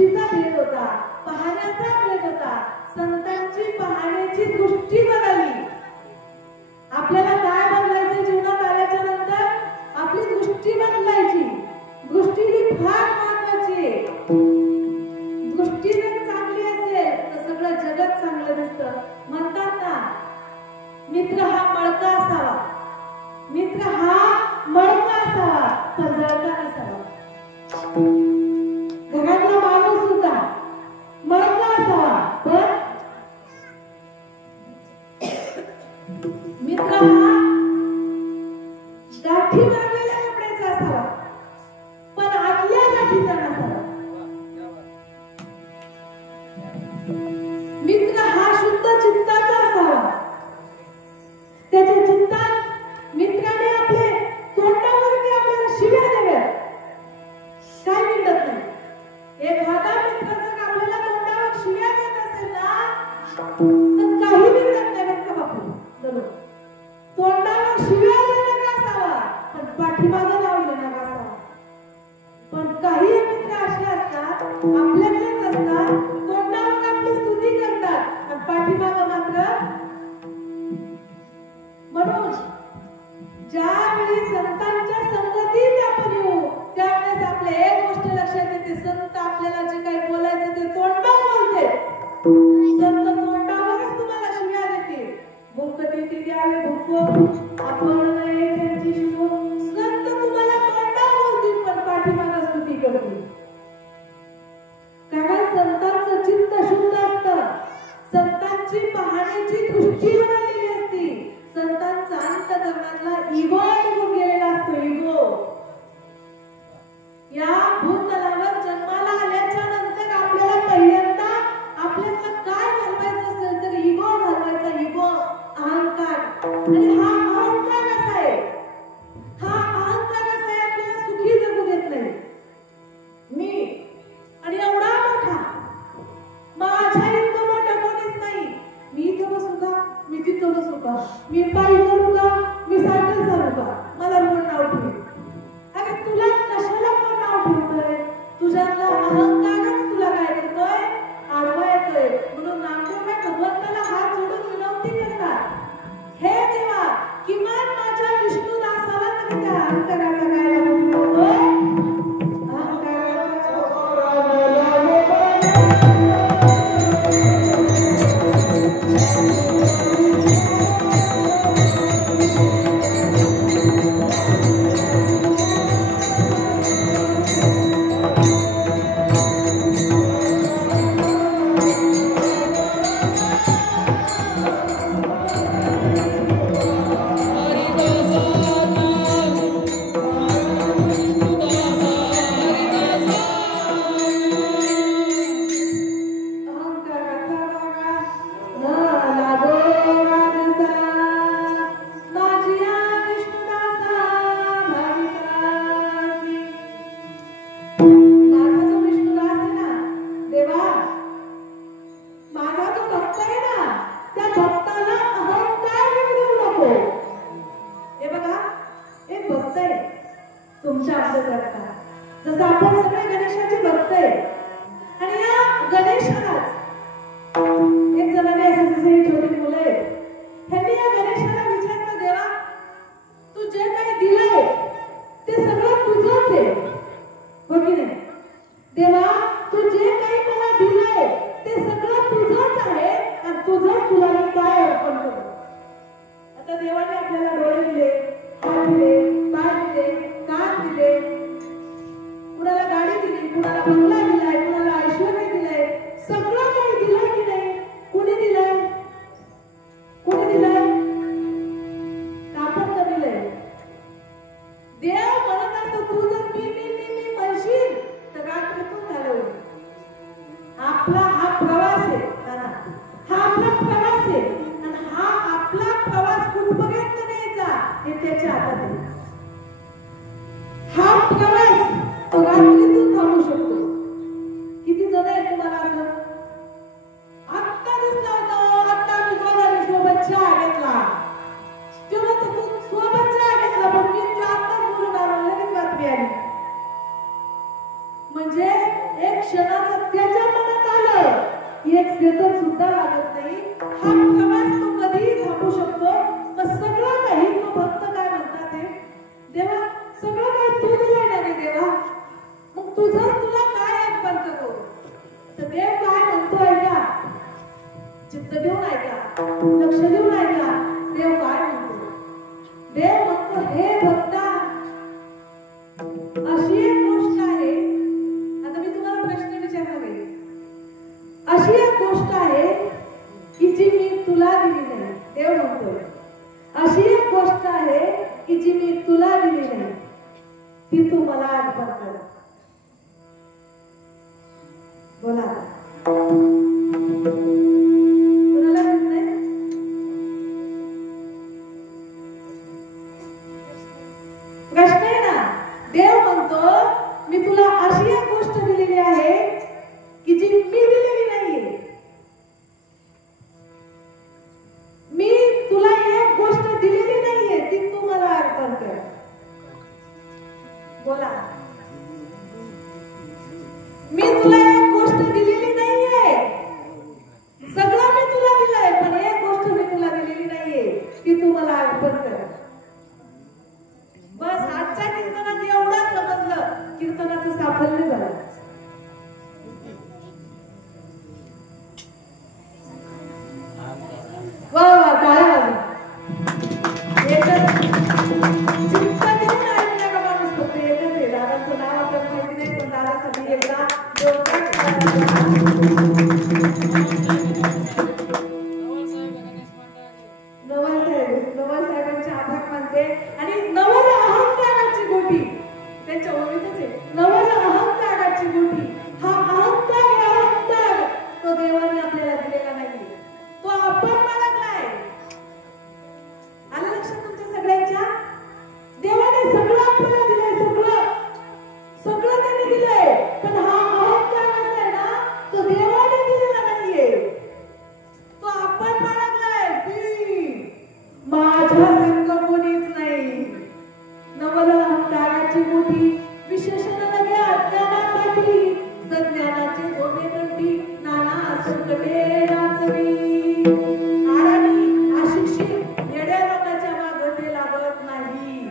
दृष्टीचा भेद होता, पाहण्याचा भेद होता. संतांची पाहण्याची दृष्टी बदलली. आपल्याला काय बदलायचं जीवनात आल्याच्या नंतर? आपली दृष्टी बदलायची. दृष्टी ही फार महत्वाची आहे. दृष्टी जर चांगली असेल तर सगळं जगत चांगलं दिसतं. म्हणतात ना, मित्र हा मळका असावा, मित्र हा मळका असावा पण जळका नसावा. घरातला माणूस सुद्धा मळका असावा पण मित्र हा गाठी मारलेल्या कपड्याचा असावा पण आतल्या गाठीचा नसावा. मित्र हा शुद्ध चित्ताचा असावा. त्याच्या चित्तात मित्राने आपले तोंडावरती आपल्याला शिव्या द्याव्यात, काय मिळत नाही. एखादा मित्र जर आपल्याला तोंडावर शिव्या देत असेल ना तर काही मिळत नाही बरं का बापू. तोंडावर शिव्या देणारा असावा पण पाठीमागे लावलेला नका असावा. पण काही मित्र असे असतात, आपल्याकडेच असतात, तोंडावर आपली स्तुती करतात आणि पाठीमागे मात्र. म्हणून ज्यावेळी संतांच्या संगतीत आपण येऊ त्यावेळेस आपल्या एक गोष्ट लक्षात येते, संत आपल्याला जे काही बोलायचं ते तोंडावर बोलते. संत तोंडावरच तुम्हाला शिव्या देतील. भूक देते द्यावे भूक आपण नाही त्यांची शिव. संत तुम्हाला तोंडावर बोलतील पण पाठीमागे स्तुती करतील. कारण संतांचं चित्त शुद्ध असतं. संतांची पाहण्याची दृष्टी बनलेली असती. संतांचा अंतःकरणातला इगो निघून गेलेला असतो. इगो या भूतलावर जन्माला आल्याच्या नंतर आपल्याला पहिल्यांदा आपल्याला काय घालवायचं असेल तर इगो घालवायचा. इगो अहंकार. आणि हा अहंकार कसा आहे? हा अहंकार कसा आहे? आपल्याला सुखी जगू देत नाही. मी आणि एवढा मोठा, माझ्या इतकं मोठं कोणीच नाही. मी इथं बसू का? मी तिथं बसू का? मी पायी चालू का? मी सायकल चालू का? मला कोण नाव ठेवेल? अरे तुला कशाला कोण नाव ठेवतोय? तुझ्यातला अहंकारच तुला काय करतोय? आडवा येतोय. म्हणून नामदेव भगवंताला हात जोडून विनंती करतात, हे देवा किमान माझ्या विष्णुदासाला तरी त्या अहंकाराचा काय लागू होतोय? जसं आपण सगळे गणेशाचे भक्त आहे आणि या गणेशालाच एक जणांनी असे जसे छोटी मुलं आहेत त्यांनी या गणेशाला विचारलं, देवा तू जे काही दिलंय ते सगळं तुझंच आहे, हो की नाही? देवा तू जे काही मला दिलंय ते सगळं तुझंच आहे आणि तुझंच तुला मी काय अर्पण करू. आता देवाने आपल्याला डोळे दिले, हात दिले, पाय दिले, कान दिले, कुणाला गाडी दिली, कुणाला बंगला दिलाय, सेकंद सुद्धा लागत नाही. हा प्रवास तो कधीही थांबू शकतो. मग सगळं काही तो भक्त काय म्हणतात ते, देवा सगळं काही तू दिलंय ना रे देवा, मग तुझंच तुला काय अर्पण करू. तर देव काय म्हणतो ऐका, चित्त देऊन ऐका, लक्ष देऊन ऐका. देव काय म्हणतो, देव म्हणतो हे भक्ता अशी एक गोष्ट आहे. आता मी तुम्हाला प्रश्न विचारणार आहे. अशी एक गोष्ट आहे की जी मी तुला दिली नाही. देव म्हणतोय अशी एक गोष्ट आहे की जी मी तुला दिली नाही, ती तू मला अर्पण कर. बोला कुणाला माहित नाही. प्रश्न आहे ना. देव म्हणतो मी तुला अशी एक गोष्ट दिलेली आहे की जी मी दिलेली नाहीये. मी तुला एक गोष्ट दिलेली नाहीये, ती तू मला अर्पण कर. बोला मी तुला एक गोष्ट दिलेली नाहीये. सगळं मी तुला दिलंय, पण एक गोष्ट मी तुला दिलेली नाहीये, ती तू मला अर्पण कर. बस आजच्या कीर्तनात एवढं समजलं, कीर्तनाचं साफल्य झालं. वा वा टाळ्या वाजवा. एकच चित्त देऊन ऐकलं का माणूस, फक्त एकच आहे. दादाचं नाव आपल्याला माहिती नाही, पण दादासाठी एकदा नवल साहेबांचे आभार मानते. आणि नवल अहंकाराची गोटी त्यांच्या ओळीतच आहे. नवल अहंकाराची गोटी, हा अहंकार तो देवाने आपल्याला दिलेला नाहीये, तो आपण बाळगलाय. आलं लक्षात तुमच्या सगळ्यांच्या. देवाने सगळं आपल्याला दिलंय, सगळं त्याने दिलंय, पण हा अहंकार असा आहे ना, तो देवाने दिलेला नाहीये, तो आपण बाळगलाय. माझ्या संग कोणीच नाही. नवल अहंकाराची मोठी विशेषण लगे अज्ञानासाठी, सज्ञानाचे झोपे कंठी नाना संकटे नाचवी. आणि अशिक्षित येड्या लोकांच्या मागे ते लागत नाही.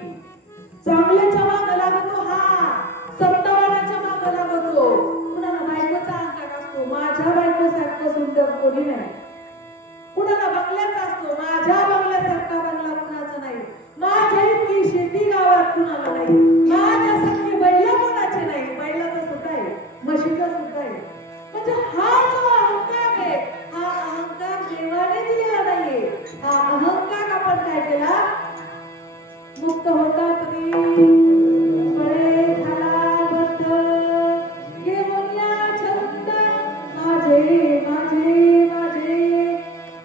चांगल्याच्या मागे लागतो, हा सत्तावानाच्या मागे लागतो. कुणाला बायकोचा अहंकार असतो, माझ्या बायकोसारखं सुंदर कोणी नाही. कुणाला बंगल्याचा असतो, माझ्या बंगल्यासारखा बंगला कुणाचा नाही. माझ्या इतकी शेती गावात कुणाला नाही. माझ्यासारखी बैल कोणाचे नाही. बैलाचं सुद्धा आहे, म्हशीचं सुद्धा आहे. म्हणजे हा जो अहंकार आहे, हा अहंकार देवाने दिलेला नाहीये. हा अहंकार आपण काय केला, मुक्त होता तरी बळे झाला बद्ध. घेऊन या छंद माझे माझे माझे,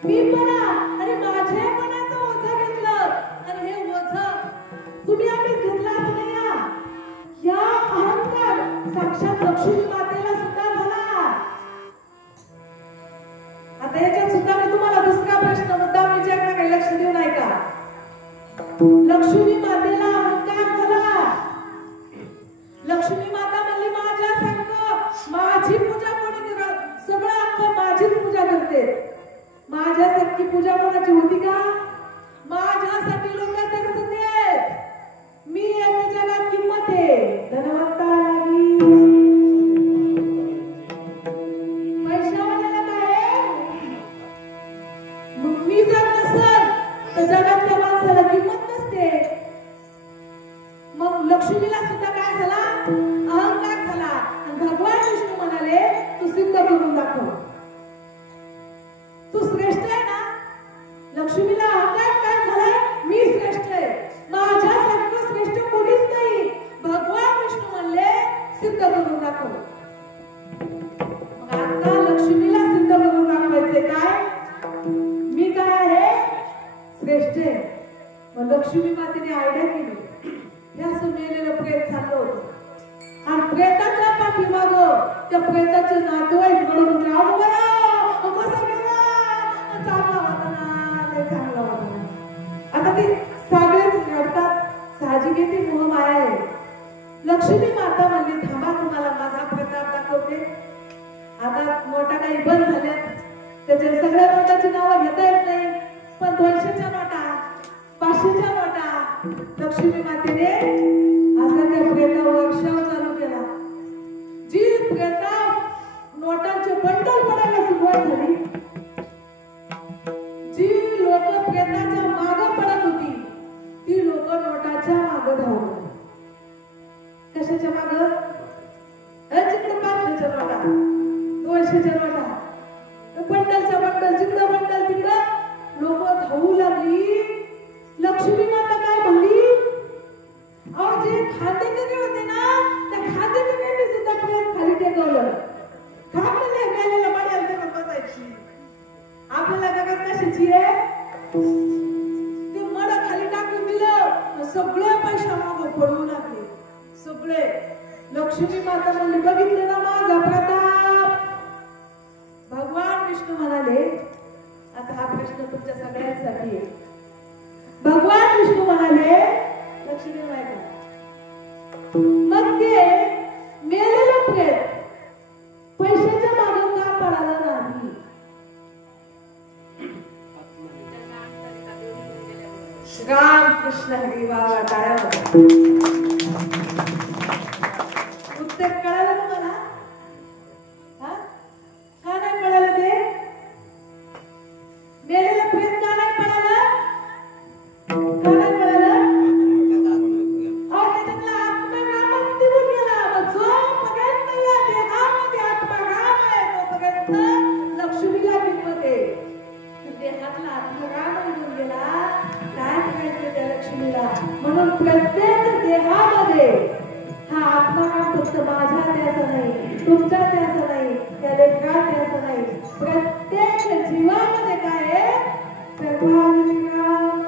मीपणा आणि माझेपणाचं ओझं घेतलं. आणि हे ओझं तुम्ही आम्ही घेतलं असं नाही. या अहंकार साक्षात लक्ष्मी मातेला सुद्धा झाला. आता याच्यात सुद्धा मी तुम्हाला दुसरा प्रश्न मुद्दाम विचारला, काही लक्ष देऊन ऐका. लक्ष्मी मातेला अहंकार झाला. लक्ष्मी माता म्हणली माझ्यासारखं माझी पूजा कोणी करत, सगळं अख्खं माझीच पूजा करते. माझ्यासारखी पूजा कोणाची होती का? माझ्यासाठी लोक तरसतेत. मी याच्या जगात किंमत आहे. धनवंतालागी पैशावाल्याला काय, मग मी जर नसल तर जगातल्या माणसाला किंमत नसते. मग लक्ष्मीला सुद्धा काय झाला, अहंकार झाला. आणि भगवान विष्णू म्हणाले तू सिद्ध करून दाखव, तू श्रेष्ठ आहे ना. लक्ष्मीला अहंकार काय झालाय, मी श्रेष्ठ आहे, माझ्यासारखं श्रेष्ठ कोणीच नाही. भगवान विष्णू म्हणले सिद्ध करून दाखव. मग आता लक्ष्मीला सिद्ध करून दाखवायचे काय, मी काय आहे, श्रेष्ठ आहे. मग लक्ष्मी मातेने आयडिया केली. हे असं मेलेलं प्रेत चाललं होतं आणि प्रेताच्या पाठीमागं त्या प्रेताचे नातेवाईक म्हणून होते, अहो बया कसं गेला, चांगला होता ना, लय चांगला होता ना. आता ते सगळेच रडतात, साहजिक आहे, ती मोहमाया आहे. लक्ष्मी माता म्हणली थांबा, तुम्हाला माझा प्रताप दाखवते. आता मोठा काही बंद झाल्यात, त्याच्या सगळ्या नोटाची नावं घेता येत नाही, पण 200च्या नोटा, 500च्या नोटा लक्ष्मी मातेने असा त्या प्रेतावर वर्षाव चालू केला. जी प्रेता नोटांचे बंडल पडायला सुरुवात झाली, जी लोक प्रेताच्या मागे पडत होती, ती लोक नोटाच्या मागे धावली. कशाच्या मागे? जिकडे 500च्या नोटा, 200च्या नोटा, बंडलच्या बंडल, जिकडं बंडल तिकडं लोक धावू लागली. लक्ष्मी माता काय म्हणली? अहो जे खांदेकरी होते ना, त्या खांदेकऱ्यांनी सुद्धा प्रेत खाली टेकवलं. का म्हणले मेलेला मड्याला टेकत बसायची? आपल्याला जगात कशाची आहे? ते मड खाली टाकून दिलं, सगळे पैसा मागं पडू लागले सगळे. लक्ष्मी माता म्हणली, बघितले ना माझा प्रताप? भगवान विष्णू म्हणाले, आता हा प्रश्न तुमच्या सगळ्यांसाठी आहे. भगवान विष्णू म्हणाले, लक्ष्मी माता मग ते मेलेलं प्रेत पैशाच्या मागे का पडालं नाही? राम कृष्ण हरी बाबा टाळ्या उत्तर कळालं तुम्हाला? का नाही पडालं? ते मेलेलं प्रेत का नाही पडालं? का नाही पडालं? त्याच्यातला आत्मा रामच निघून गेला. जोपर्यंत या देहामध्ये आत्मा राम आहे तोपर्यंत लक्ष्मीला किंमत आहे. देहातला आत्मा राम निघून गेला, काय करायचं त्या लक्ष्मीला? म्हणून प्रत्येक देहामध्ये हा आत्मा फक्त माझा त्याचा नाही, तुमचा त्याचा नाही, त्या लेखा त्याचा नाही. प्रत्येक जीवामध्ये काय आहे? सर्वांगी राम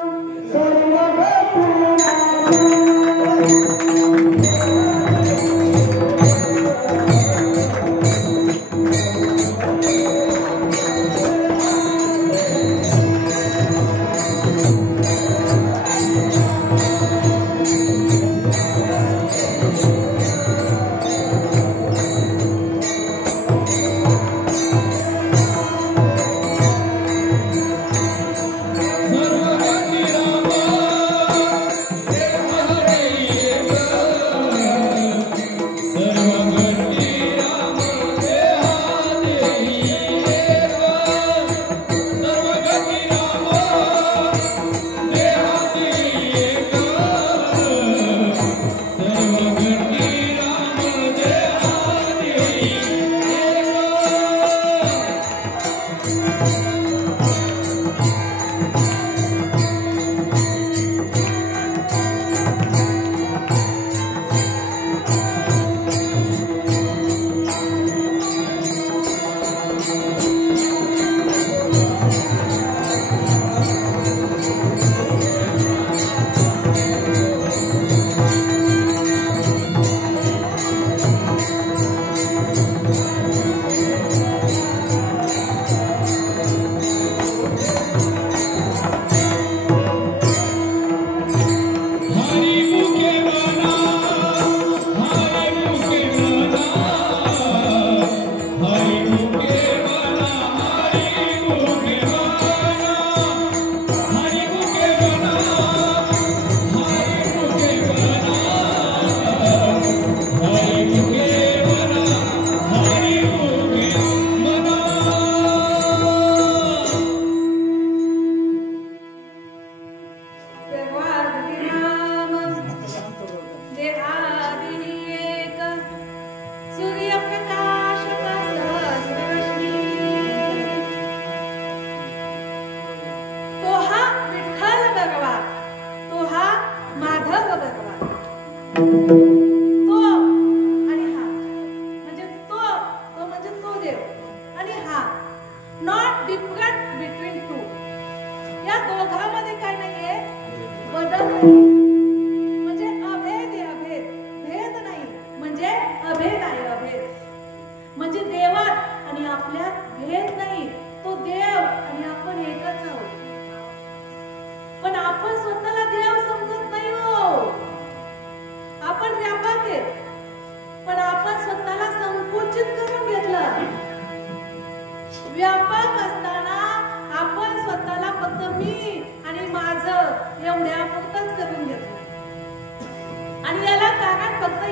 आपण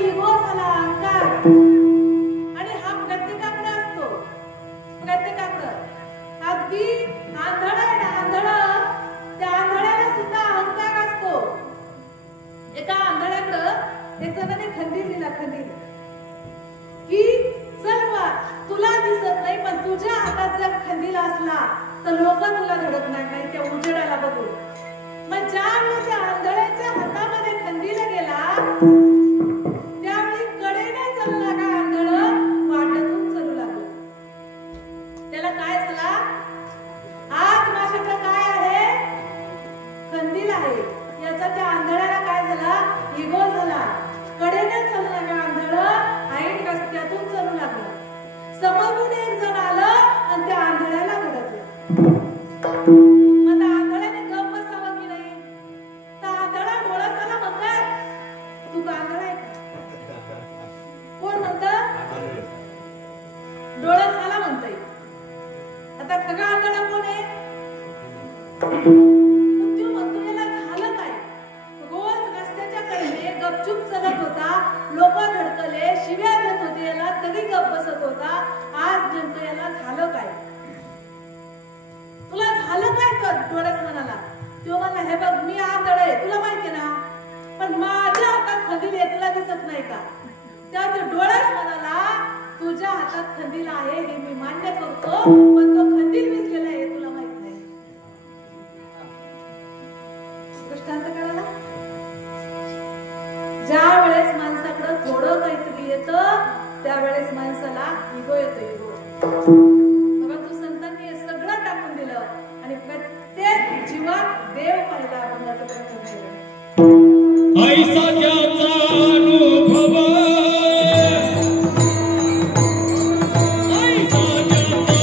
इगो झाला, अहंकार. आणि हा प्रत्येकाकडे असतो, प्रत्येकाकडे. अगदी आंधळ आहे ना, आंधळ, त्या आंधळ्याला सुद्धा अहंकार असतो. एका आंधळ्याकडं एक जणाने खंदीर दिला, खंदीर, की चल बा, तुला दिसत नाही पण तुझ्या हातात जर खंदील असला तर लोक तुला धडकणार नाही त्या उजेडाला बघून. मग ज्यावेळी त्या आंधळ्याच्या हातामध्ये खंदील गेला त्यावेळी कडेने चालू लागा आंधळ वाटेतून चालू लागलं. त्याला काय झाला, आज माझ्याकडे काय आहे, खंदील आहे. याचा त्या आंधळ्याला काय झाला, इगो झाला. कडेने चालू लागा आंधळ, ऐन रस्त्यातून चालू लागलं. समोरून एक जण आलं आणि त्या आंधळ्याला धडकलं. मग त्या आंधळ्याने गप बसावं की नाही? त्या आंधळा डोळ्याला म्हणतात, तू का आंधळा आहे का? कोण म्हणतं? डोळ्याला म्हणतंय. आता खरा आंधळा कोण आहे? तो म्हणतो याला झालं काय? रोज रस्त्याच्या कडेने गपचूप चलत होता, लोक धडकले, शिव्या देत होते याला, तरी गप बसत होता. आज नेमकं याला झालं काय? तुला झालं काय? तर डोळ्यास म्हणाला. तो म्हणला, हे बघ मी आंधळ आहे, तुला माहिती ना, पण माझ्या हातात खंदील आहे, तुला दिसत नाही का? त्या डोळ्यास म्हणाला, तुझ्या हातात खंदील आहे हे मी मान्य करतो, पण तो खंदील विझलेला आहे तुला माहित नाही. दृष्टांत करायला ज्या वेळेस माणसाकडे थोडं काहीतरी येतं त्यावेळेस माणसाला इगो येतो, इगो. परंतु संतांनी हे सगळं टाकून दिलं आणि प्रत्येक जीवात देव पाहिला, आपल्याचा प्रयत्न केला. ऐसा ज्याचा अनुभव, ऐसा ज्याचा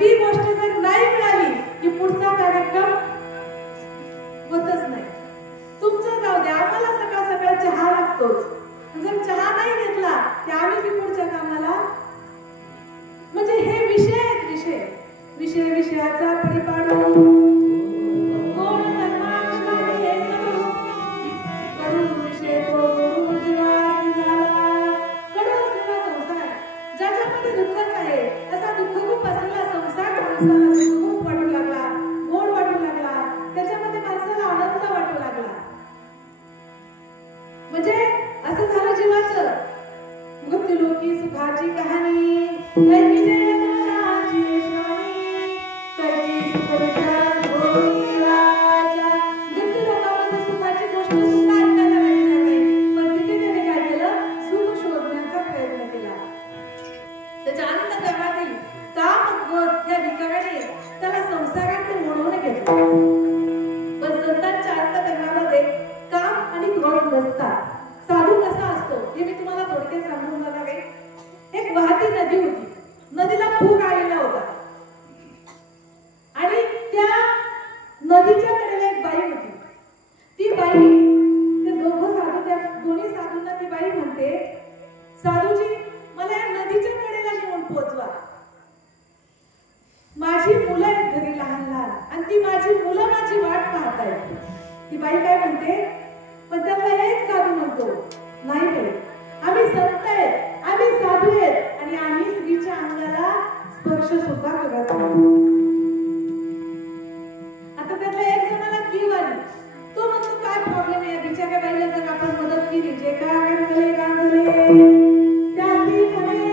ती गोष्ट जर नाही मिळाली की पुढचा कार्यक्रम होतच नाही. तुमचं जाऊ द्या, आम्हाला सकाळ सकाळ चहा लागतोच. जर चहा नाही घेतला की आम्ही बी पुढच्या कामाला, म्हणजे हे विषय आहेत. विषय विषयाचा परिपाडू कोण धर्माक्षराने येतो, कडू विषय तो जीवासी झाला. कडू असलेला संसार ज्याच्यामध्ये दुःखच आहे, असा दुःखरूप असलेला संसार माणसाला सुखरूप वाटू लागला, गोड वाटू लागला, त्याच्यामध्ये माणसाला आनंद वाटू लागला. म्हणजे असं झालं जीवाचं. मृत्यूलोकी सुखाची कहाणी कैची जय तोंडाची श्वानी, कैची सुखरूपा भोगीराजा. मृत्यूलोकामध्ये सुखाची गोष्ट सुद्धा ऐकायला भेटणार नाही, पण तिथे त्याने काय केलं, सुख शोधण्याचा प्रयत्न केला. त्याच्या अंतःकरणातील काम क्रोध या विकाराने त्याला संसाराकडे ओढवून घेतलं. पण संतांच्या अंतःकरणामध्ये काम आणि क्रोध नसतात. साधू कसा असतो हे मी तुम्हाला थोडक्यात सांगून जाणार आहे. एक वाहती नदी होती, नदीला पूर आलेला होता आणि त्या नदीच्या कडेला एक बाई होती. ती बाई, ते दोघं साधू, त्या दोन्ही साधूंना ती बाई म्हणते, साधूजी मला या नदीच्या कडेला नेऊन पोहोचवा. माझी मुलं आहेत घरी लहान लहान, आणि ती माझी मुलं माझी वाट पाहत आहेत. ती बाई काय म्हणते, पण त्यातला एक साधू म्हणतो, नाही बाई, आम्ही संत आहेत, आम्ही साधू आहेत, आणि आम्ही स्त्रीच्या अंगाला स्पर्श सुद्धा करत नाही. आता त्यातला एक जणाला कीव आली. तो म्हणतो, काय प्रॉब्लेम आहे, बिचाऱ्या बाईला जर आपण मदत केली, जे काय झाले त्याची म्हणे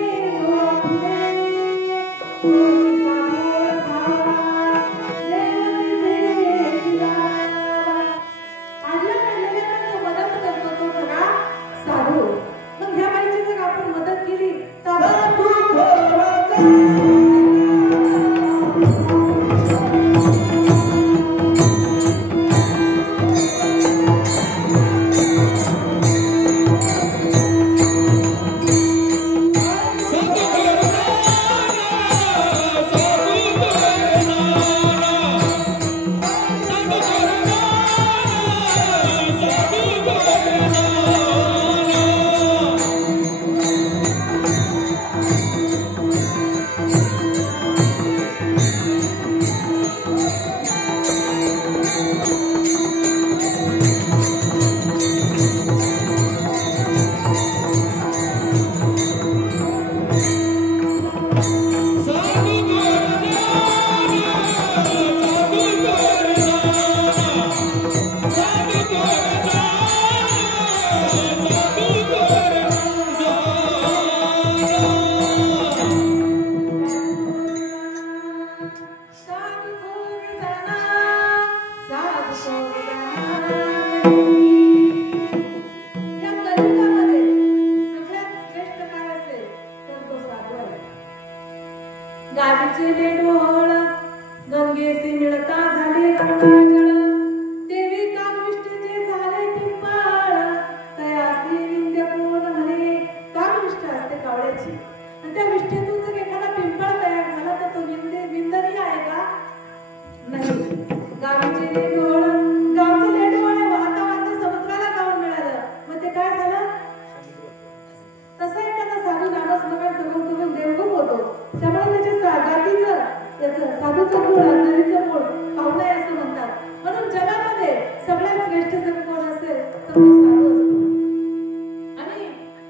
गावीचे लेडोळ गंगेसे मिळता झाले रंगाजळ, देवी कागविष्टेचे झाले पिंपाळ, तयासी निंद्य कोण म्हणे. कागविष्ट असते कावळ्याची, आणि त्या विष्ठेतून जर एखादा पिंपळ तयार झाला तर तो निंदनीय आहे का? नाही. गावीचे लेडोळ, गावचे लेडोळ वाहता वाहता समुद्राला जाऊन मिळालं, मग ते काय झालं? तसा एखादा साधू नामस्मरण करून करून देवगुण होतो. त्यामुळे त्याच्या जातीचं, त्याचं साधूचं मूळ, नदीचं मूळ पाहुणे असं म्हणतात. म्हणून जगामध्ये सगळ्यात श्रेष्ठ जर कोण असेल तर तो साधू असतो. आणि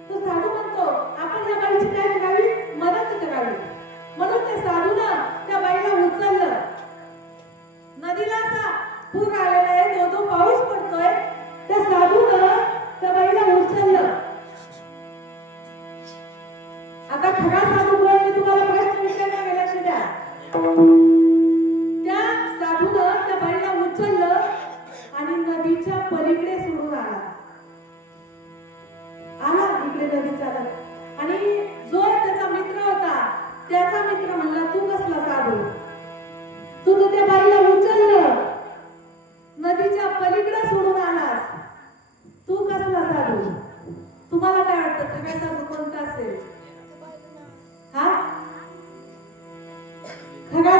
तो साधू म्हणतो, आपण या बाईची काय करावी? मदत करावी. म्हणून त्या साधूनं त्या बाईला उचललं. नदीला असा पूर आलेला आहे, दो पाऊस पडतोय, त्या साधूनं त्या बाईला उचललं. आता खरा साधू कोण, मी तुम्हाला प्रश्न विचारणार आहे, लक्ष द्या. त्या साधूनं त्या बाईला उचललं आणि नदीच्या पलीकडे सोडून आला इकडे नदी चालत. आणि जो त्याचा मित्र होता, त्याचा मित्र म्हणला, तू कसला साधू, तू तर त्या बाईला उचललं, नदीच्या पलीकडे सोडून आलास, तू कसला साधू? तुम्हाला काय वाटतं खरा साधू कोणता असेल? हा, खरा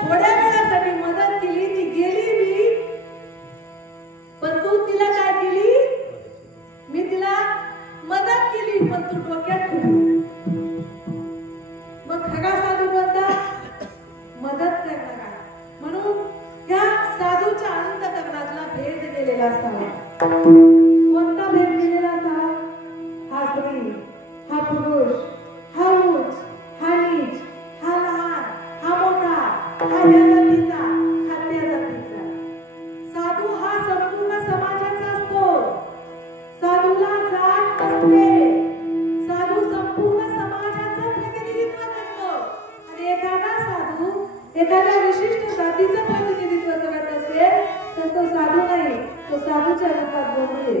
थोड्या वेळासाठी मदत केली, ती गेली मी, पण तू तिला काय केली? मी तिला मदत केली, पण तू डोक्यात ठेवली. मग खरा साधू कोणता? मदत करणारा. म्हणून त्या साधूच्या अंतःकरणातला भेद गेलेला असावा. कोणता भेद गेलेला असावा? हा स्त्री, हा पुरुष, हा उच्च, हा नीच, हा लहान, हा मोठा, हा या जातीचा, हा त्या जातीचा. साधू हा संपूर्ण समाजाचा असतो. साधूला जात नसते. साधू संपूर्ण समाजाचं प्रतिनिधित्व करतो. आणि एखादा साधू एखाद्या विशिष्ट जातीचं प्रतिनिधित्व करत असेल तर तो साधू नाही, तो साधूच्या रूपात बोलले.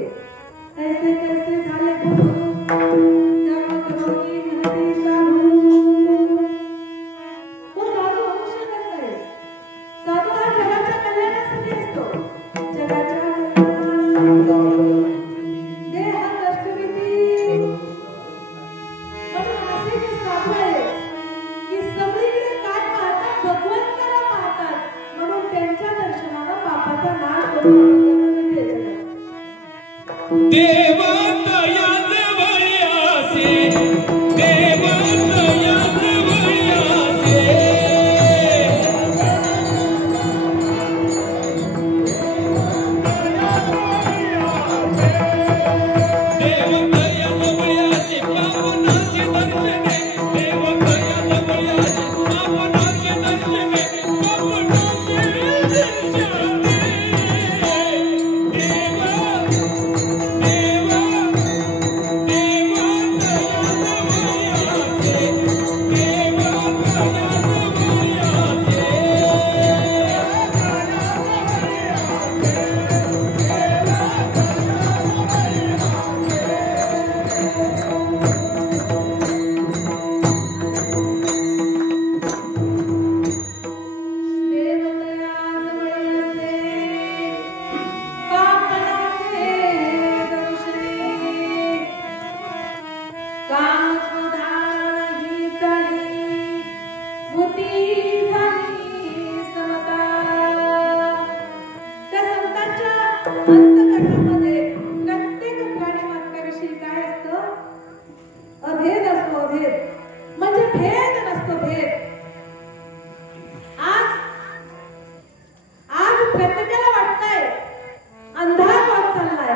ऐसे कैसे झाले बोलू जन्म करोगी म्हणते साधू. तो साधू होऊ शकत नाही. साधू हा जगाच्या कल्याणासाठी असतो. जगाच्या कल्याणासाठी देह कष्टविधी. म्हणून असे जे साधू आहे की सगळीकडे काय पाहतात? भगवंताला पाहतात. म्हणून त्यांच्या दर्शनानं पापाचा नाश होतो. देवा दया देवयासे, देवा दया देवयासे. देव दया देवयासे, पावनाचे दर्शने. देव दया देवयासे, पावनाचे दर्शने. पावनाचे दर्शने. अंतःकरणामध्ये प्रत्येक प्राणी मात्राविषयी काय असतं? अभेद असतो. अभेद म्हणजे भेद नसतो. भेद आज प्रत्येकाला वाटतंय अंधार होत चाललाय,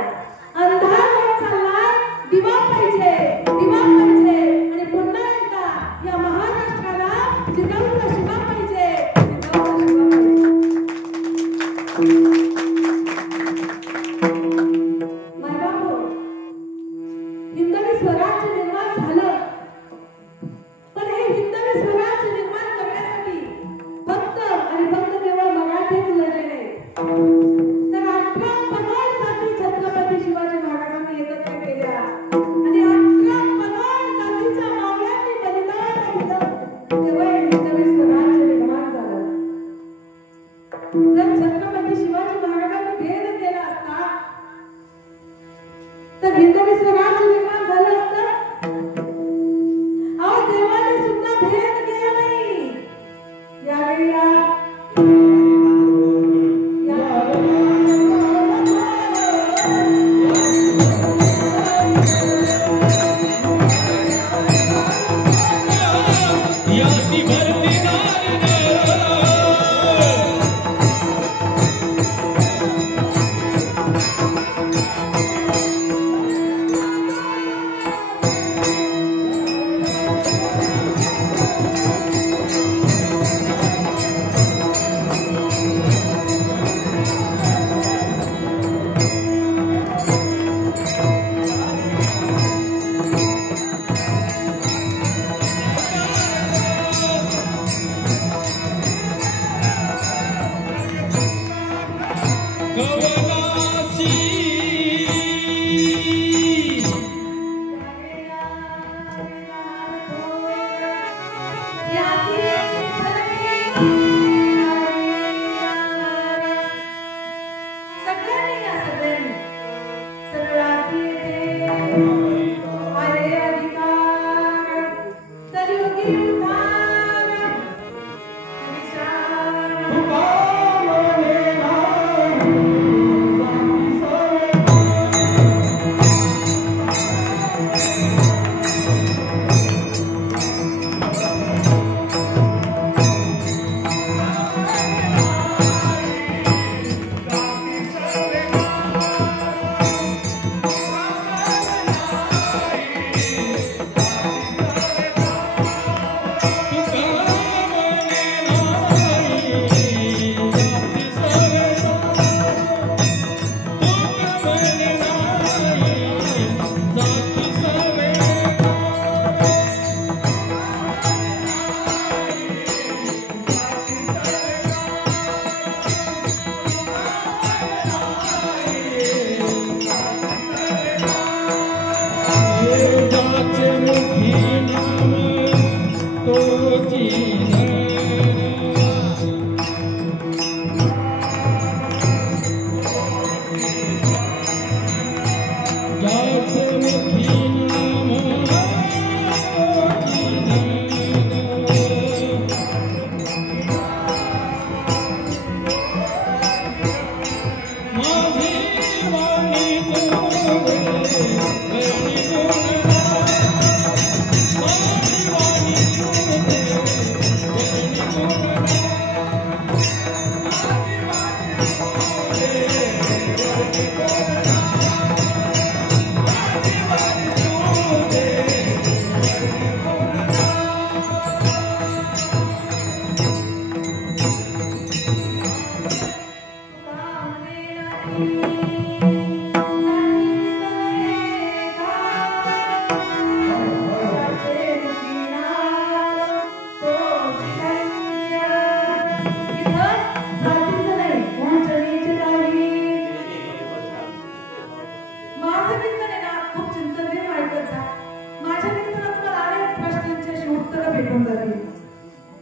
अंधार होत चाललाय, दिवा पाहिजे, दिवा पाहिजे. आणि पुन्हा एकदा या महाराष्ट्राला जिजाऊचा शिवा पाहिजे, जिजाऊचा शिवा पाहिजे. हिंदवी स्वराज्य निर्माण झालं, पण हे हिंदवी स्वराज्य निर्माण करण्यासाठी फक्त आणि फक्त केवळ मराठीच लढले नाही, तर 18 पनोड जाती छत्रपती शिवाजी महाराजांनी एकत्र केल्या. आणि 18 पनोड जातीच्या मावळ्यांनी बलिदान दिलं, तेव्हा हे हिंदवी स्वराज्य निर्माण झालं. जर छत्रपती शिवाजी महाराजांनी भेद केला असता तर हिंदवी स्वराज्य निर्माण झालं असतं. अहो, देवाने सुद्धा भेद केला नाही. यावेळी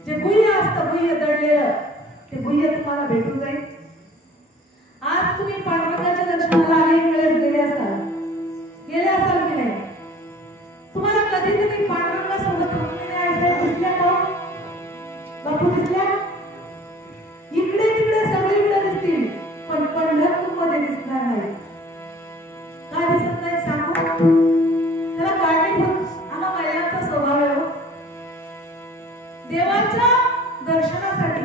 जे गुह्य असतं गुह्य दडलेलं ते गुह्य तुम्हाला भेटून जाईल. आज तुम्ही पांडुरंगाच्या दर्शनाला अनेक वेळेस गेले असाल की नाही? तुम्हाला कधीतरी पांडुरंगासोबत रुक्मिणी आईसाहेब दिसल्या का? बापू दिसल्या? इकडे तिकडे सगळीकडे दिसतील पण पंढरपूरमध्ये दिसणार नाही. काय दिसत नाही सांगू? त्याला कारणीभूत आम्हा महिलांचा स्वभाव आहे. देवाच्या दर्शनासाठी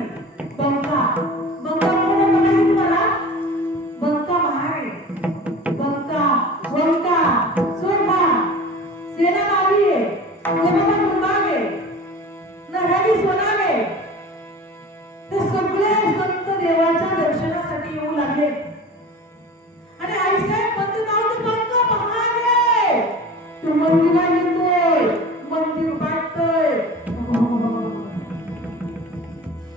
बंका कोण म्हणाली तुम्हाला? बंका महागे बंका सोडा सेना नावी आहे कोणाला मुंबागे नरागी सोनागे ते सगळे संत देवाच्या दर्शनासाठी येऊ लागले. आणि आईसाहेब म्हणते नाव ते बंका महागे तू मंदिरात येतोय मंदिर बाटतोय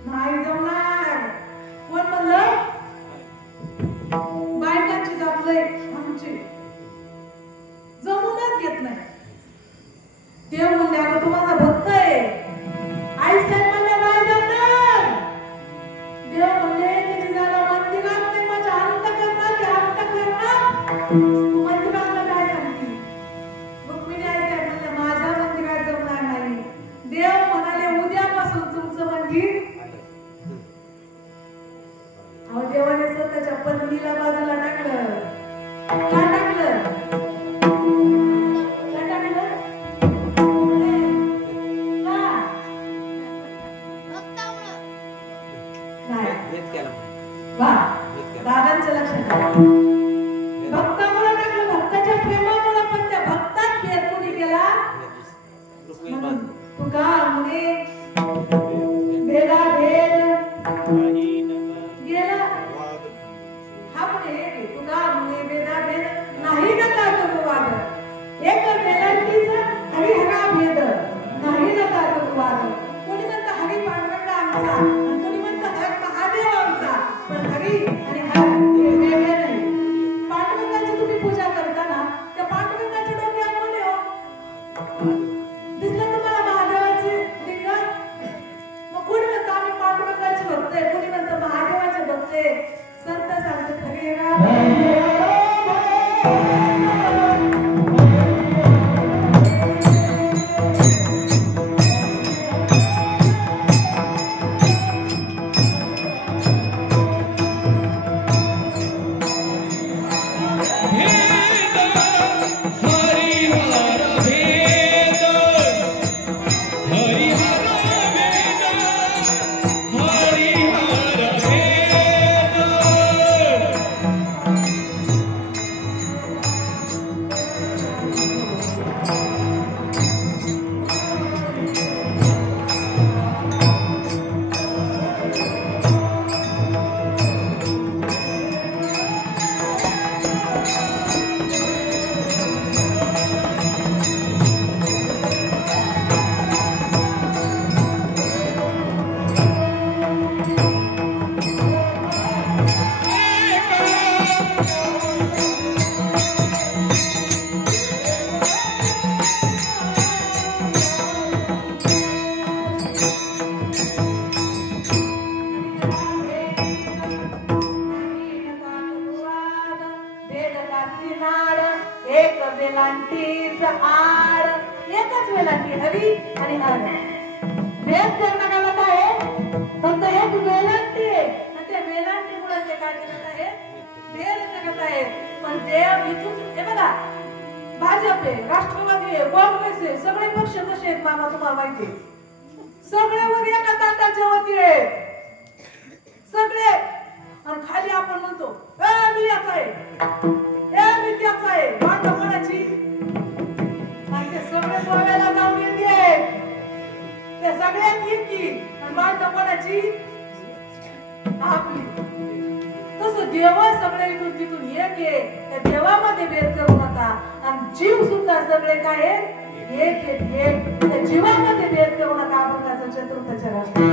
नाही जमणार. कोण म्हणलं? बायकांची जातलंय आमची जमूनच घेत नाही. देव म्हणले अगं तू माझा भक्त आहे. आई साहेब म्हणले नाही जमणार. देव म्हणले त्याची जागा मंदिरात नाही माझ्या अंतःकरणात तू मंदिराला काय सांगते? रुक्मिणी आई साहेब म्हणले माझ्या मंदिरात जमणार नाही. देव म्हणाले उद्यापासून तुमचं मंदिर. अहो देवाने स्वतःच्या पत्नीला बाजूला टाकलं. का टाकलं? दादांच्या लक्षात भक्तामुळे टाकलं. भक्ताच्या प्रेमामुळे. पण त्या भक्तात भेद कोणी केला? तुका म्हणे भेदा भेद गेला. हा म्हणे तुका म्हणे भेदा भेद नाही नका करू वाद. एक वेलांटीचा हरिहरा भेद नाही नका करू वाद. कोणी म्हणतं हरी पांडुरंग आमचा आणि कोणी म्हणतं हर महादेव आमचा. पण हरी आणि हर हे वेगळे नाही. पांडुरंगाची तुम्ही पूजा करता ना त्या पांडुरंगाच्या डोक्यावर कोण आहे हो? दिसलं तुम्हाला महादेवाचे लिंग? मग कोणी म्हणतं आम्ही पांडुरंगाचे भक्त आहे कोणी म्हणतं महादेवाचे भक्त आहे. संत सांगतात हरी घरी आणि भेद करणाऱ्याला काय आहे फक्त एक वेलांटी आहे आणि त्या वेलांटीमुळे ते काय करत आहेत भेद करत आहेत पण देव इथून हे बघा भाजप आहे राष्ट्रवादी आहे काँग्रेस आहे सगळे पक्ष कसे आहेत मामा तुम्हाला माहिती आहे सगळे वर एका ताटाच्या वरती आहेत सगळे आणि खाली आपण म्हणतो मी याचा आहे मी त्याचा आहे वाटा कोणाची आणि ते सगळे गोव्याला जाऊन येते ते सगळ्यात एकी आणि वाटा कोणाची आपली तसं देव सगळे इथून तिथून एक आहे त्या देवामध्ये भेद करू नका आणि जीव सुद्धा सगळे काय एक त्या जीवामध्ये भेद करू नका अभंगाचं चतुर्थ चरण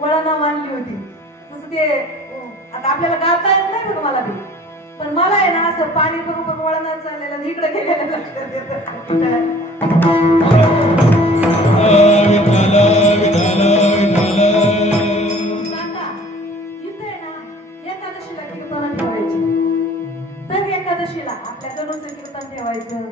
वळणा मानली होती तसं ते आता आपल्याला गाता येत नाही बघ मला बी पण मला आहे ना असं पाणी बघू बघ वळणा चाललेलं इकडे गेलेलं लक्षात येतं एकादशीला कीर्तन ठेवायची तर एकादशीला आपल्या गणूचं कीर्तन ठेवायचं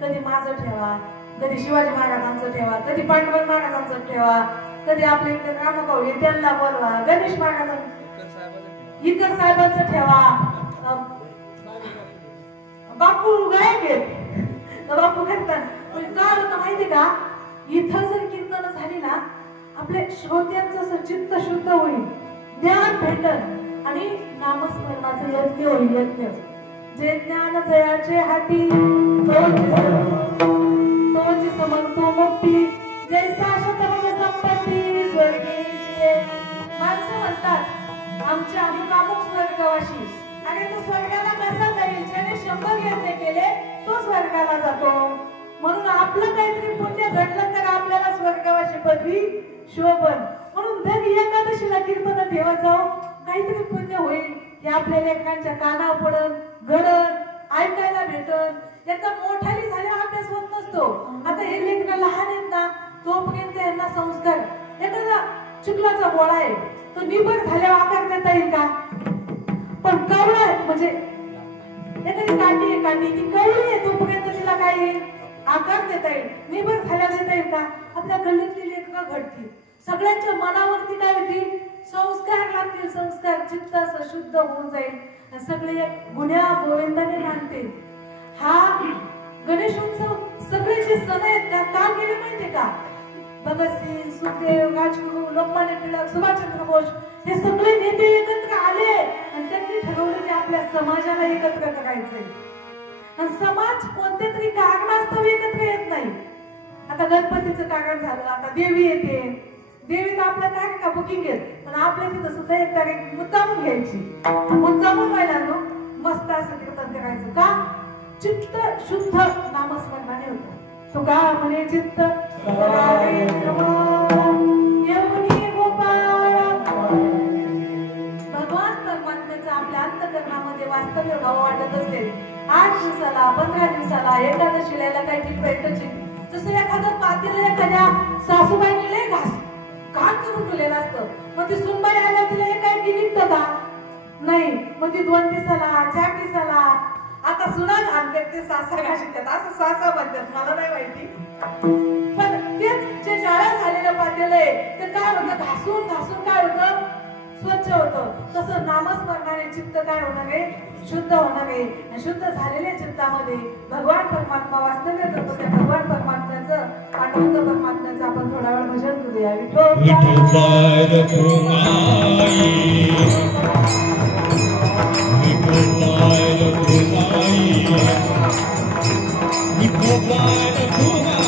कधी माझं ठेवा कधी शिवाजी महाराजांचं ठेवा कधी पांडुरंग महाराजांचं ठेवा कधी आपल्या इकडे रामभाऊ हे त्यांना बोलवा गणेश महाराजांचं इतर साहेबांचं ठेवा बापू गायक आहेत बापू करतात म्हणजे काय होतं माहिती का इथं जर कीर्तन झाली ना आपल्या श्रोत्यांचं चित्त शुद्ध होईल ज्ञान भेटल आणि नामस्मरणाचं यज्ञ होईल यज्ञ जे ज्ञान जयाचे हाती तोची समर्थ मुक्ती जैसा शतमग संपत्ती स्वर्गीचे माणसं म्हणतात आमच्या अमुक स्वर्गवाशी आणि तो स्वर्गाला कसा जाईल ज्याने 100 यज्ञ केले तो स्वर्गाला जातो म्हणून आपलं काहीतरी पुण्य घडलं तर आपल्याला स्वर्गवाशी पदवी शोभन म्हणून दर एकादशीला कीर्तन ठेवत जाऊ काहीतरी पुण्य होईल हे आपल्या लेकरांच्या कानावर पडन घडन ऐकायला भेटन त्याचा मोठाली झाल्यावर अभ्यास होत नसतो आता हे लेकरं लहान आहेत ना तोपर्यंत यांना संस्कार एखादा चिखलाचा गोळा आहे तो निबर झाल्यावर आकार देता येईल का पण कवळा म्हणजे एखादी काठी आहे काठी ती कवळी आहे तोपर्यंत तिला काय येईल आकार देता येईल निबर झाल्या देता येईल का आपल्या गल्लीतली लेकरं घडतील सगळ्यांच्या मनावरती काय होतील संस्कार लागतील संस्कार चित्त शुद्ध होऊन जाईल सगळे गुण्या गोविंदाने मानतील हा गणेशोत्सव सगळे जे सण आहेत का केले माहितीये का भगतसिंग सुखदेव राजगुरू लोकमान्य टिळक सुभाषचंद्र बोस हे सगळे नेते एकत्र आले आणि त्यांनी ठरवलं की आपल्या समाजाला एकत्र करायचंय आणि समाज कोणत्या तरी कारणास्तव एकत्र येत नाही आता गणपतीचं कारण झालं आता देवी येते देवी तर आपल्या तारीखा बुकिंग आहेत पण आपल्या तिथं सुद्धा एक तारीख मुद्दामून घ्यायची मुद्दामून व्हायला मस्त असं कीर्तन करायचं का चित्त शुद्ध नामस्मरणाने होतं तुका म्हणे चित्त भगवान परमात्म्याचं आपल्या अंतःकरणामध्ये वास्तव्य भाव वाटत असते 8 दिवसाला 15 दिवसाला एकादशीला याला काही टिपायची जसं एखादं पातेलं एखाद्या सासूबाईने लय घाण करून ठेवलेलं असतं मग ती सुनबाई आल्या तिला हे काय की निघतं का नाही मग ती 2 दिवसाला 4 दिवसाला आता सुना घाण करते सासा घाशीतात असं सासा म्हणतात मला नाही माहिती पण तेच जे जाळ्या झालेलं पातेलं आहे ते काय होतं घासून घासून काय होतं स्वच्छ होतं, तसं नामस्मरणाने चित्त काय होणार आहे? शुद्ध होणार आहे. आणि शुद्ध झालेल्या चित्तामध्ये भगवान परमात्मा वास्तव्य करतो. त्या भगवान परमात्म्याचं, पांडुरंग परमात्म्याचं आपण थोडा वेळ भजन करूया. विठोबाय रघुमाई, विठोबाय रघुमाई, विठोबाय रघुमाई,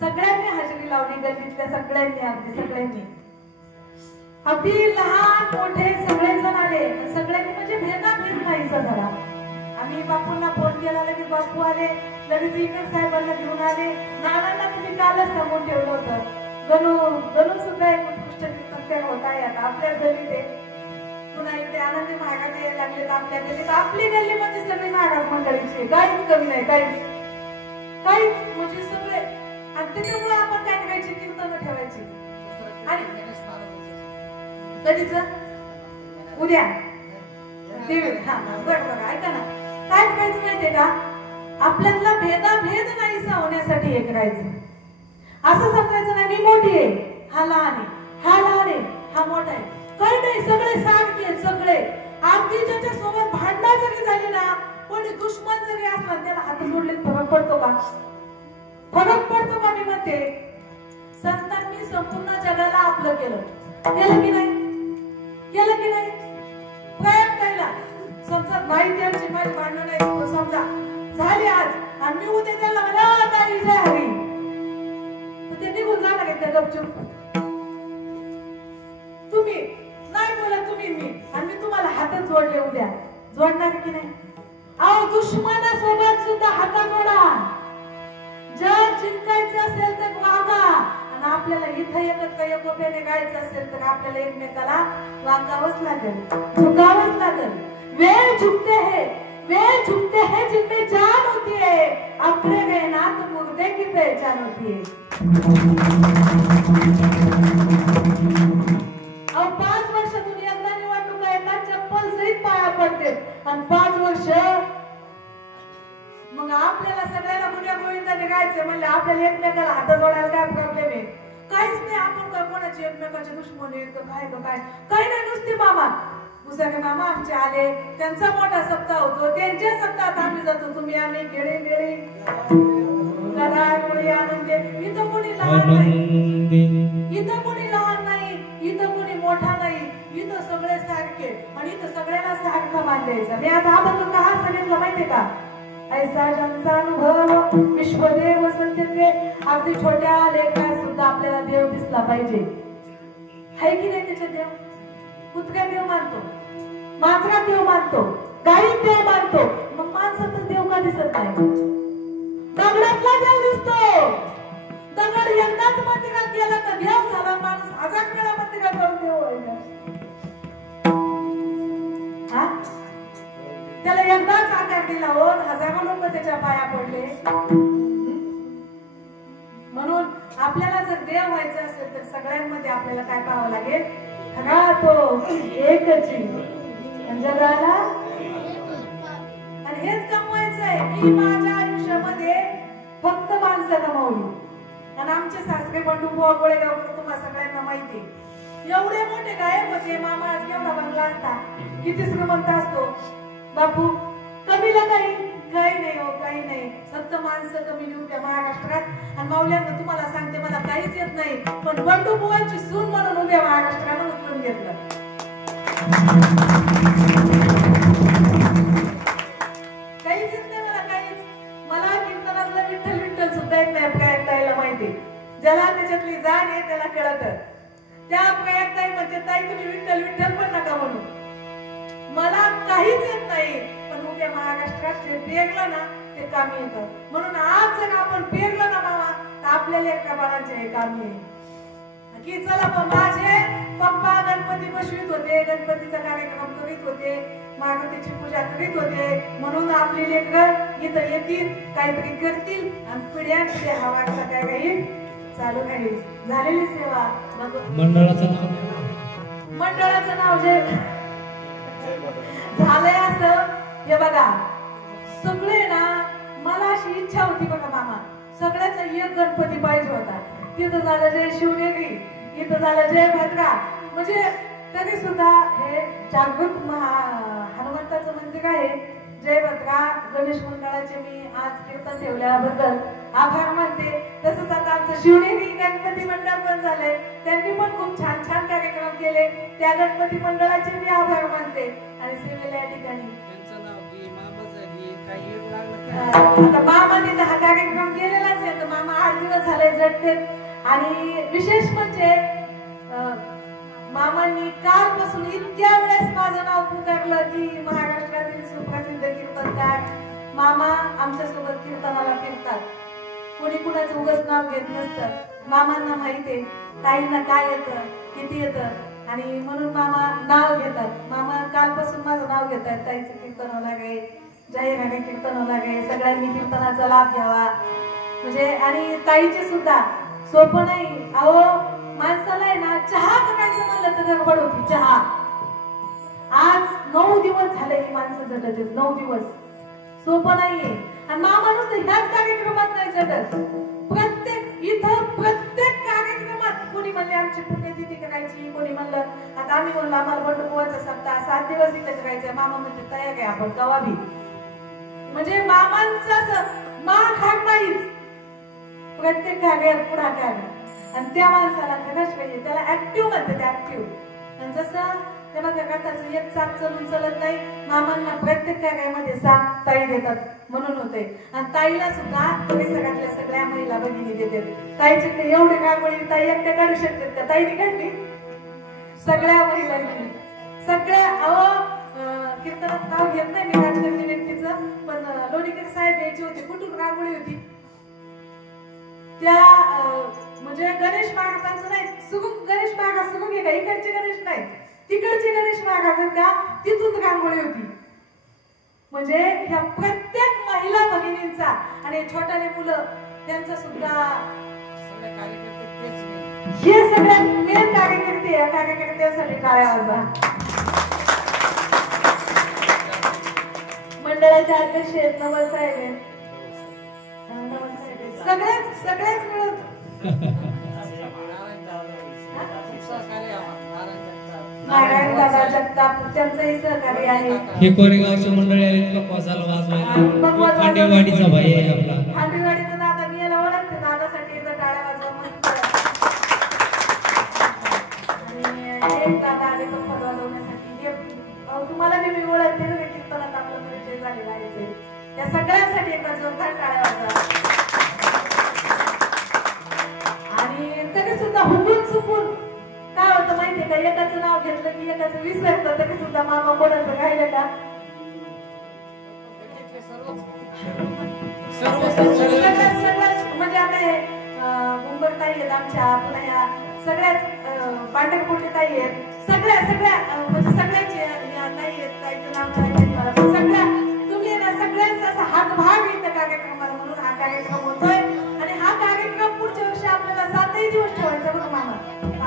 सगळ्यांनी हजेरी लावली, गल्लीतल्या सगळ्यांनी, अगदी सगळ्यांनी, अगदी लहान मोठे सगळेजण आले. सगळ्यांनी म्हणजे भेदाभेद नाहीसा झाला. आम्ही बापूंना फोन केला, लगेच बापू आले, लगेच इकडे साहेबांना घेऊन आले. नानांना तुम्ही कालच सांगून ठेवलं होतं. गणू सुद्धा एक उत्कृष्ट कीर्तनकार होता. आता आपल्या गल्लीत पुन्हा इथे आनंदी महाराज यायला लागले. आपल्या गल्लीत, आपली गल्ली म्हणजे सगळी महाराज मंडळीची, काहीच कमी नाही, काहीच म्हणजे सगळे. आणि त्याच्यामुळे आपण काय करायची, कीर्तन ठेवायची. आणि कधीच उद्या बरं ऐका ना, काय करायचं माहितीये का, आपल्यातला भेदाभेद नाहीसा होण्यासाठी हे करायचं. असं समजायचं नाही मी मोठी आहे, हा लहान आहे, हा लहान आहे, हा मोठा आहे, काही नाही, सगळे सारखे आहेत. सगळे अगदी ज्याच्या सोबत भांडणं जरी झाली ना, कोणी दुश्मन जरी असला, त्याला हात जोडले फरक पडतो का? फरक पडतो का? मी म्हणते संतांनी संपूर्ण जगाला आपलं केलं की नाही, केलं की नाही? प्रयत्न केला. समजा बाई त्यांची माझी भांडणं नाही, समजा झाली आज, आणि मी उद्या त्याला म्हणा ताई जय हरी, तर ते निघून जाणार आहे त्या गपचूप. तुम्ही नाही बोला, तुम्ही मी, आणि मी तुम्हाला हातच जोडले, उद्या जोडणार की नाही? अहो दुश्मनासोबत सुद्धा हात जोडा. जग जिंकायचं असेल तर वागा, आणि आपल्याला इथं एकोप्याने गायचं असेल तर आपल्याला एकमेकाला वागावंच लागेल, झुकावंच लागेल. वेळ झुकते है, वे झुकते हैं जिनमें जान होती है, अपने गए ना तो मुर्दे की पहचान होती है। अब 5 वर्षातून यंदा निवडणुका येतात, चप्पल सहित पाया पडते आणि 5 वर्ष मग आपल्याला सगळ्याला गुन्ह्या गोविंदाने गायचं म्हणलं आपल्याला एकमेकाला हात जोडायला काय प्रॉब्लेम आहे? काहीच नाही. आपण काय कोणाची एकमेकाचे दुश्मन आहे का काय काही नाही. नुसते मामा मुसाके मामा आमचे आले, त्यांचा मोठा सप्ताह होतो, त्यांच्या सप्ताहात आम्ही जातो. तुम्ही आम्ही गेले आनंदी. इथं कोणी लहान नाही, इथं कोणी लहान नाही, इथं कोणी मोठा नाही, इथं सगळे सारखे आणि इथं सगळ्यांना सारखं मान द्यायचं. मी आज आपण का सांगितलं माहितीये का? ऐसा जनचा अनुभव विश्वदेव संतत्वे. अगदी छोट्या लेकरात सुद्धा आपल्याला देव दिसला पाहिजे. हाय की नाही? त्याच्या देव कुत्र्या देव मानतो, मांजरा देव मानतो, गाई देव मानतो, मग माणसातच देव का दिसत नाही? दगडातला देव दिसतो. दगड एकदाच मंदिरात गेला तर देव झाला, माणूस 1000 वेळा मंदिरात जाऊन देव व्हायचा. त्याला एकदाच आकार दिला हो, हजारो लोक त्याच्या पाया पडले. म्हणून आपल्याला जर देव व्हायचं असेल तर सगळ्यांमध्ये आपल्याला काय पाहावं लागेल? खरा तो एकच जगाला आणि हेच कमवायचंय. मी माझ्या आयुष्यामध्ये फक्त माणसं कमावली आणि आमचे सासरे बंडू बुवा गोळेगावकर तुम्हाला सगळ्यांना माहिती. एवढे मोठे गायक होते. मामा आज केवढा बंगला असता, किती श्रीमंत असतो. बापू कमीला काही नाही हो, काही नाही. फक्त माणसं कमी उभ्या महाराष्ट्रात. आणि माऊल्यांना तुम्हाला सांगते, मला काहीच येत नाही, पण बंडू बुवांची सून म्हणून उभ्या महाराष्ट्रानं उचलून घेतलं. काहीच येत नाही मला, काहीच. मला कीर्तनातलं विठ्ठल विठ्ठल सुद्धा येत नाही. प्रयागताईला माहिती, ज्याला त्याच्यातली जाण आहे त्याला कळत. त्या प्रयागताई म्हणते, ताई तुम्ही विठ्ठल विठ्ठल पण नका म्हणू, मला काहीच येत नाही, पण उद्या महाराष्ट्रात जे पेरलं ना ते कामी येतं. म्हणून आज जर आपण पेरलं ना मामा तर आपल्याला एका बाळाचे हे कामी आहे की चला मग. माझे पप्पा गणपती बसवीत होते, गणपतीचा कार्यक्रम करीत होते, मारुतीची पूजा करीत होते, म्हणून आपली लेकरं इथं येतील, काहीतरी करतील आणि पिढ्या हा वारसा काय राहील, चालू राहील. झालेली सेवा. मंडळाचं नाव जे झालंय असं हे बघा, सगळे ना मला अशी इच्छा होती बघा मामा, सगळ्याचा एक गणपती पाहिजे होता. तिथं झालं जय शिवनेरी, इथं झालं जय भद्रा. म्हणजे तरी सुद्धा हे जागृत हनुमंताचं मंदिर आहे. जय भद्रा गणेश मंडळाचे मी आज कीर्तन ठेवल्याबद्दल आभार मानते. तसंच आता आमचं शिवनेरी गणपती मंडळ पण झालंय, त्यांनी पण खूप छान छान कार्यक्रम केले. त्या गणपती मंडळाचे मी आभार मानते. आणि सेवेला या ठिकाणी आता मामाने हा कार्यक्रम केलेलाच आहे, तर मामा 8 दिवस झाले झटते. आणि विशेष म्हणजे मामांनी कालपासून इतक्या वेळेस माझं नाव पुकारलं की महाराष्ट्रातील सुप्रसिद्ध कीर्तनकार मामा आमच्या सोबत कीर्तनाला फिरतात. कोणी कुणाचं उगाच नाव घेत नसतं. मामांना माहितीये ताईंना काय येतं, किती येतं, आणि म्हणून मामा नाव घेतात. मामा कालपासून माझं नाव घेतात. ताईचं कीर्तन होणार आहे, जाहीरनामे कीर्तन होणार आहे, सगळ्यांनी कीर्तनाचा लाभ घ्यावा. म्हणजे आणि ताईचे सुद्धा सोपं नाही. अहो माणसाला आहे ना, चहा करायचं म्हणलं तर गडबड होती. चहा आज 9 दिवस झाले ही माणसं झटत आहेत. 9 दिवस सोपं नाहीये. आणि मामा नुसतं ह्याच कार्यक्रमात नाही झटत, प्रत्येक कार्यक्रमात. कोणी म्हणले आमची पुण्यतिथी करायची, कोणी म्हणलं आता आम्ही म्हणलं आम्हाला बंडुपोवाचा सप्ताह 7 दिवस इथे करायचं. मामा म्हणजे तयार आहे आपण कवाबी. म्हणजे मामांचं असं मान हाक नाहीच, प्रत्येक कार्यात पुढाकार. आणि त्या माणसाला खरंच पाहिजे, त्याला ऍक्टिव्ह म्हणतात, ऍक्टिव्ह. आणि जसं ते बघा कथाचं एक चाक चलून चलत नाही, मामांना प्रत्येक कार्यामध्ये साथ ताई देतात म्हणून होते. आणि ताईला सुद्धा परिसरातल्या सगळ्या महिला भगिनी देतात. ताईचे एवढे कागोळी ताई एकट्या काढू शकतात का? ताईने काढली सगळ्या महिलांनी, सगळ्या. अहो कीर्तनात नाव घेत नाही मी राजकारणी व्यक्तीचं, पण लोणीकर साहेब यायची होती. कुठून रांगोळी होती त्या, म्हणजे गणेश महाराजांचं नाही, सुगम गणेश महाराज सुगम आहे का, इकडचे गणेश नाही, तिकडचे गणेश महाराज का, तिथून रांगोळी होती. म्हणजे ह्या प्रत्येक महिला भगिनींचा आणि छोटाले मुलं त्यांचा सुद्धा हे सगळ्यात मेन कार्यकर्ते या कार्यकर्त्यांसाठी टाळ्या वाजवा. मंडळाचे अध्यक्ष आहेत नवल साहेब आहेत, सगळेच मिळून नारायण दादा जगताप त्यांचंही सहकार्य आहे. हे कोरेगावचे मंडळी आहेत कपासाला वाजवायला. खांडेवाडीचा भाई आहे आपला. खांडेवाडीचा दादा मी याला ओळखते, दादासाठी एकदा टाळ्या वाजवा मस्त. आणि एक दादा आले कपास वाजवण्यासाठी. हे तुम्हाला मी ओळखते ना, कीर्तनात आपला परिचय झालेला आहे. त्या सगळ्यांसाठी एकदा जोरदार टाळ्या वाजवा. आणि तरी सुद्धा हुकून चुकून काय होतं माहितीये का, एकाचं नाव घेतलं की एकाचं विसरतं. तरी सुद्धा मामा कोणाचं राहिलं का, सगळ्याच म्हणजे आता मुंबईताई आहेत आमच्या, पुन्हा या सगळ्याच पांढरपुटी ताई आहेत, सगळ्या म्हणजे सगळ्याचे ताई आहेत. ताईचं नाव काय मला सगळ्या तुम्ही ना सगळ्यांचा असा हातभाग इथं कार्यक्रमाला म्हणून हा कार्यक्रम होतोय. आणि हा कार्यक्रम पुढच्या वर्षी आपल्याला 7 दिवस ठेवायचा बघ मामा.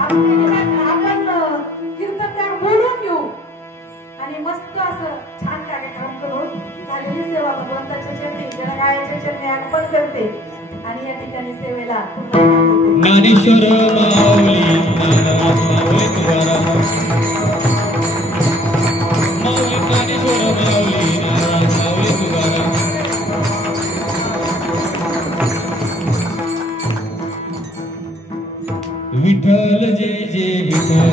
आपण कीर्तनकार बोलून घेऊ आणि मस्त असं छान कार्यक्रम करून झालेली सेवा भगवंताच्या चरणी जळगावच्या चरणी अर्पण करते. आणि या ठिकाणी सेवेला ज्ञानेश्वर माऊली माऊली तुकाराम माऊली ज्ञानेश्वर माऊली माऊली तुकाराम. विठ्ठल जय जय विठ्ठल